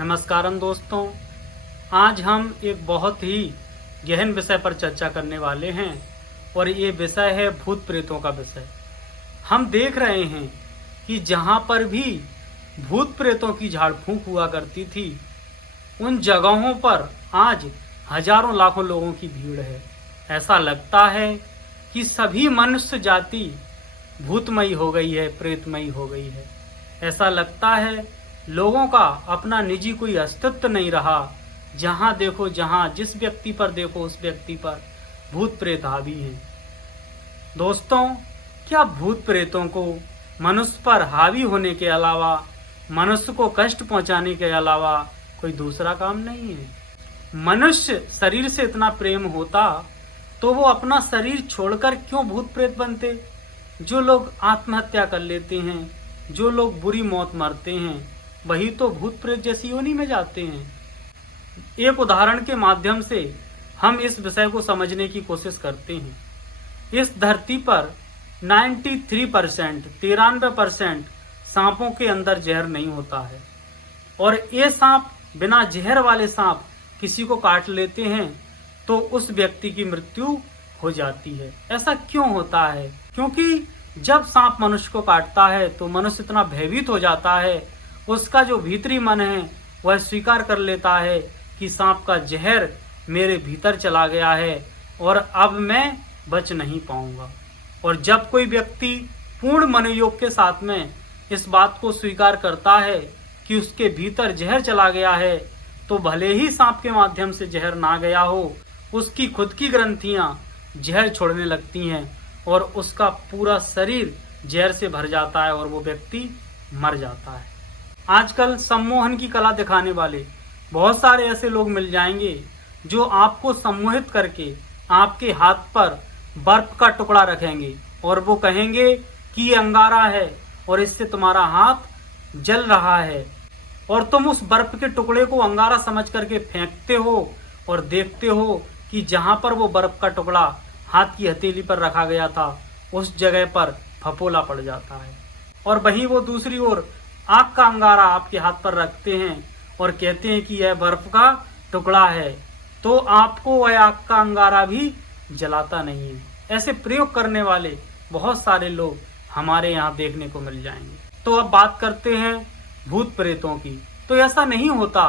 नमस्कारम दोस्तों, आज हम एक बहुत ही गहन विषय पर चर्चा करने वाले हैं और ये विषय है भूत प्रेतों का विषय। हम देख रहे हैं कि जहाँ पर भी भूत प्रेतों की झाड़ फूंक हुआ करती थी, उन जगहों पर आज हजारों लाखों लोगों की भीड़ है। ऐसा लगता है कि सभी मनुष्य जाति भूतमयी हो गई है, प्रेतमयी हो गई है। ऐसा लगता है लोगों का अपना निजी कोई अस्तित्व नहीं रहा। जहाँ देखो, जहाँ जिस व्यक्ति पर देखो, उस व्यक्ति पर भूत प्रेत हावी हैं। दोस्तों, क्या भूत प्रेतों को मनुष्य पर हावी होने के अलावा, मनुष्य को कष्ट पहुंचाने के अलावा कोई दूसरा काम नहीं है? मनुष्य शरीर से इतना प्रेम होता तो वो अपना शरीर छोड़कर क्यों भूत प्रेत बनते? जो लोग आत्महत्या कर लेते हैं, जो लोग बुरी मौत मरते हैं, वही तो भूत प्रेत जैसी योनि में जाते हैं। एक उदाहरण के माध्यम से हम इस विषय को समझने की कोशिश करते हैं। इस धरती पर 93% सांपों के अंदर जहर नहीं होता है, और ये सांप, बिना जहर वाले सांप किसी को काट लेते हैं तो उस व्यक्ति की मृत्यु हो जाती है। ऐसा क्यों होता है? क्योंकि जब सांप मनुष्य को काटता है तो मनुष्य इतना भयभीत हो जाता है, उसका जो भीतरी मन है वह स्वीकार कर लेता है कि सांप का जहर मेरे भीतर चला गया है और अब मैं बच नहीं पाऊंगा। और जब कोई व्यक्ति पूर्ण मनोयोग के साथ में इस बात को स्वीकार करता है कि उसके भीतर जहर चला गया है, तो भले ही सांप के माध्यम से जहर ना गया हो, उसकी खुद की ग्रंथियां जहर छोड़ने लगती हैं और उसका पूरा शरीर जहर से भर जाता है और वो व्यक्ति मर जाता है। आजकल सम्मोहन की कला दिखाने वाले बहुत सारे ऐसे लोग मिल जाएंगे जो आपको सम्मोहित करके आपके हाथ पर बर्फ का टुकड़ा रखेंगे और वो कहेंगे कि ये अंगारा है और इससे तुम्हारा हाथ जल रहा है, और तुम उस बर्फ के टुकड़े को अंगारा समझ करके फेंकते हो और देखते हो कि जहाँ पर वो बर्फ का टुकड़ा हाथ की हथेली पर रखा गया था, उस जगह पर फफोला पड़ जाता है। और वहीं वो दूसरी ओर आग का अंगारा आपके हाथ पर रखते हैं और कहते हैं कि यह बर्फ का टुकड़ा है, तो आपको वह आग का अंगारा भी जलाता नहीं है। ऐसे प्रयोग करने वाले बहुत सारे लोग हमारे यहाँ देखने को मिल जाएंगे। तो अब बात करते हैं भूत प्रेतों की। तो ऐसा नहीं होता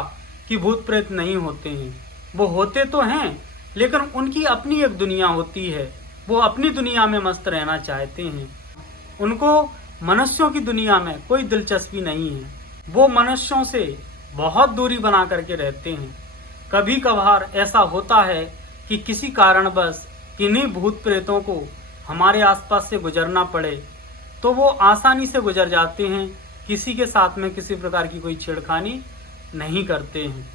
कि भूत प्रेत नहीं होते हैं, वो होते तो हैं, लेकिन उनकी अपनी एक दुनिया होती है। वो अपनी दुनिया में मस्त रहना चाहते हैं, उनको मनुष्यों की दुनिया में कोई दिलचस्पी नहीं है। वो मनुष्यों से बहुत दूरी बना करके रहते हैं। कभी कभार ऐसा होता है कि किसी कारणवश किन्हीं भूत प्रेतों को हमारे आसपास से गुजरना पड़े तो वो आसानी से गुजर जाते हैं, किसी के साथ में किसी प्रकार की कोई छेड़खानी नहीं करते हैं।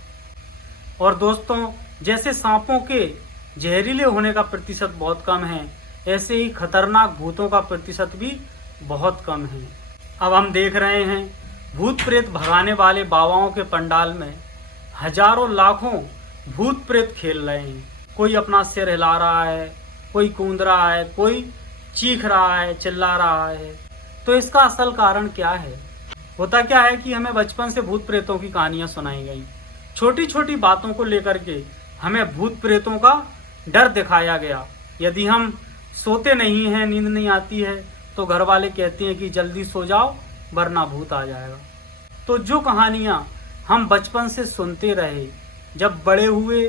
और दोस्तों, जैसे सांपों के जहरीले होने का प्रतिशत बहुत कम है, ऐसे ही खतरनाक भूतों का प्रतिशत भी बहुत कम है। अब हम देख रहे हैं भूत प्रेत भगाने वाले बाबाओं के पंडाल में हजारों लाखों भूत प्रेत खेल रहे हैं। कोई अपना सिर हिला रहा है, कोई कूद रहा है, कोई चीख रहा है, चिल्ला रहा है। तो इसका असल कारण क्या है? होता क्या है कि हमें बचपन से भूत प्रेतों की कहानियां सुनाई गई। छोटी छोटी बातों को लेकर के हमें भूत प्रेतों का डर दिखाया गया। यदि हम सोते नहीं हैं, नींद नहीं आती है, तो घर वाले कहते हैं कि जल्दी सो जाओ वरना भूत आ जाएगा। तो जो कहानियाँ हम बचपन से सुनते रहे, जब बड़े हुए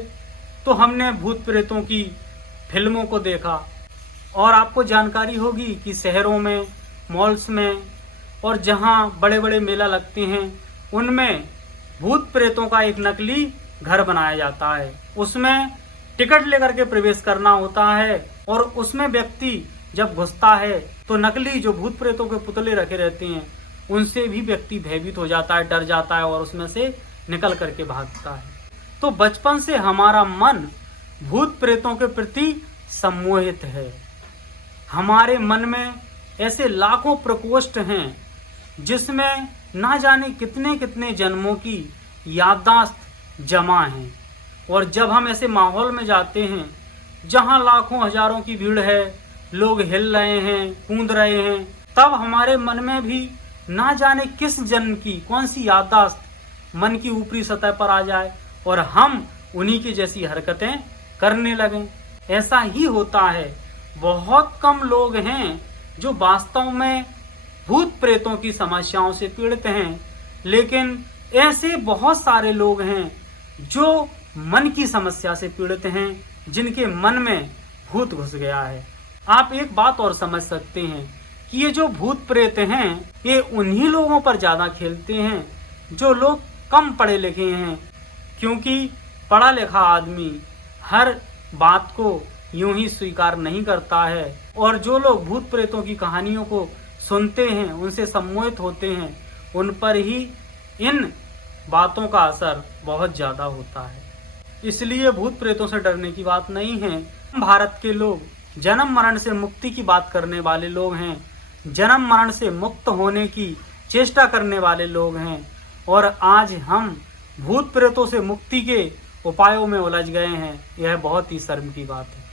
तो हमने भूत प्रेतों की फिल्मों को देखा। और आपको जानकारी होगी कि शहरों में, मॉल्स में और जहाँ बड़े बड़े मेला लगते हैं, उनमें भूत प्रेतों का एक नकली घर बनाया जाता है। उसमें टिकट लेकर के प्रवेश करना होता है और उसमें व्यक्ति जब घुसता है तो नकली जो भूत प्रेतों के पुतले रखे रहते हैं, उनसे भी व्यक्ति भयभीत हो जाता है, डर जाता है और उसमें से निकल करके भागता है। तो बचपन से हमारा मन भूत प्रेतों के प्रति सम्मोहित है। हमारे मन में ऐसे लाखों प्रकोष्ठ हैं जिसमें ना जाने कितने कितने जन्मों की याददाश्त जमा है। और जब हम ऐसे माहौल में जाते हैं जहाँ लाखों हजारों की भीड़ है, लोग हिल रहे हैं, कूद रहे हैं, तब हमारे मन में भी ना जाने किस जन्म की कौन सी याददाश्त मन की ऊपरी सतह पर आ जाए और हम उन्हीं की जैसी हरकतें करने लगें। ऐसा ही होता है। बहुत कम लोग हैं जो वास्तव में भूत प्रेतों की समस्याओं से पीड़ित हैं, लेकिन ऐसे बहुत सारे लोग हैं जो मन की समस्या से पीड़ित हैं, जिनके मन में भूत घुस गया है। आप एक बात और समझ सकते हैं कि ये जो भूत प्रेत हैं ये उन्हीं लोगों पर ज़्यादा खेलते हैं जो लोग कम पढ़े लिखे हैं, क्योंकि पढ़ा लिखा आदमी हर बात को यूं ही स्वीकार नहीं करता है। और जो लोग भूत प्रेतों की कहानियों को सुनते हैं, उनसे सम्मोहित होते हैं, उन पर ही इन बातों का असर बहुत ज़्यादा होता है। इसलिए भूत प्रेतों से डरने की बात नहीं है। भारत के लोग जन्म मरण से मुक्ति की बात करने वाले लोग हैं, जन्म मरण से मुक्त होने की चेष्टा करने वाले लोग हैं, और आज हम भूत प्रेतों से मुक्ति के उपायों में उलझ गए हैं। यह बहुत ही शर्म की बात है।